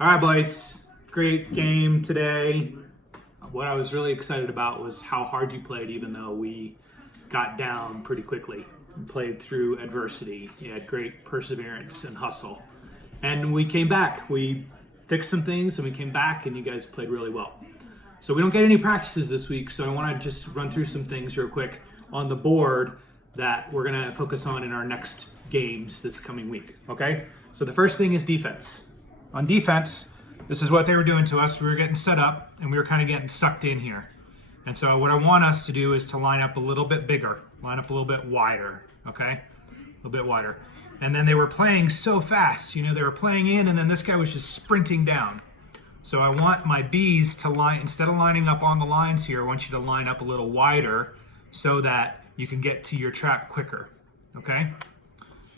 All right, boys. Great game today. What I was really excited about was how hard you played, even though we got down pretty quickly. We played through adversity. You had great perseverance and hustle. And we came back. We fixed some things and we came back, and you guys played really well. So we don't get any practices this week, so I want to just run through some things real quick on the board that we're going to focus on in our next games this coming week, okay? So the first thing is defense. On defense, this is what they were doing to us. We were getting set up, and we were kind of getting sucked in here. And so what I want us to do is to line up a little bit bigger, line up a little bit wider, okay? A little bit wider. And then they were playing so fast. You know, they were playing in, and then this guy was just sprinting down. So I want my Bs to line, instead of lining up on the lines here, I want you to line up a little wider so that you can get to your trap quicker, okay?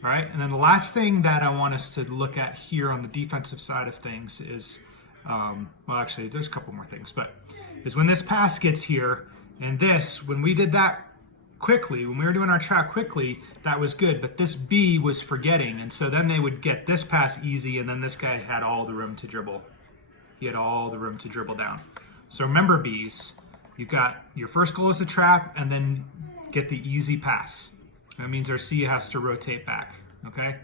All right, and then the last thing that I want us to look at here on the defensive side of things is, well, actually, there's a couple more things, but is when this pass gets here, and this, when we did that quickly, when we were doing our trap quickly, that was good, but this B was forgetting, and so then they would get this pass easy, and then this guy had all the room to dribble. He had all the room to dribble down. So remember, Bs, you've got your first goal is to trap, and then get the easy pass. That means our C has to rotate back, okay?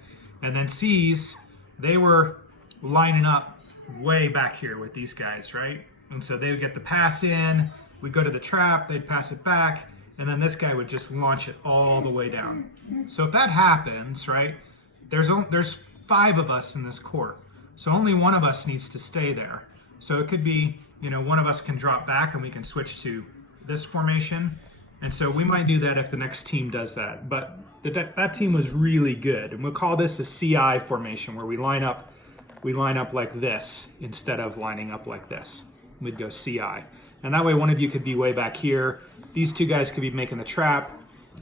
And then C's, they were lining up way back here with these guys, right? And so they would get the pass in, we'd go to the trap, they'd pass it back, and then this guy would just launch it all the way down. So if that happens, right, there's 5 of us in this court. So only one of us needs to stay there. So it could be, you know, one of us can drop back and we can switch to this formation. And so we might do that if the next team does that. But that team was really good. And we'll call this a CI formation, where we line up like this instead of lining up like this. We'd go CI. And that way one of you could be way back here. These 2 guys could be making the trap.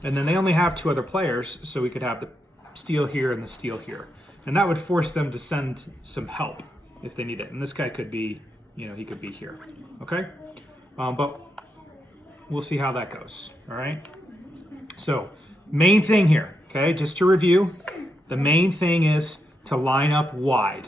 And then they only have 2 other players, so we could have the steal here and the steal here. And that would force them to send some help if they need it. And this guy could be, you know, he could be here, okay? But we'll see how that goes, all right? So main thing here, okay, just to review, the main thing is to line up wide,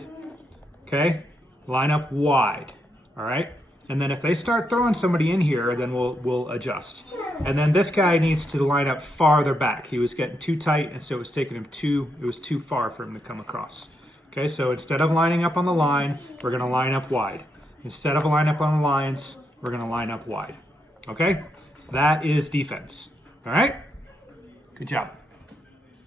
okay? Line up wide, all right? And then if they start throwing somebody in here, then we'll adjust. And then this guy needs to line up farther back. He was getting too tight, and so it was taking him it was too far for him to come across. Okay, so instead of lining up on the line, we're gonna line up wide. Instead of line up on the lines, we're gonna line up wide. Okay, that is defense. All right, good job.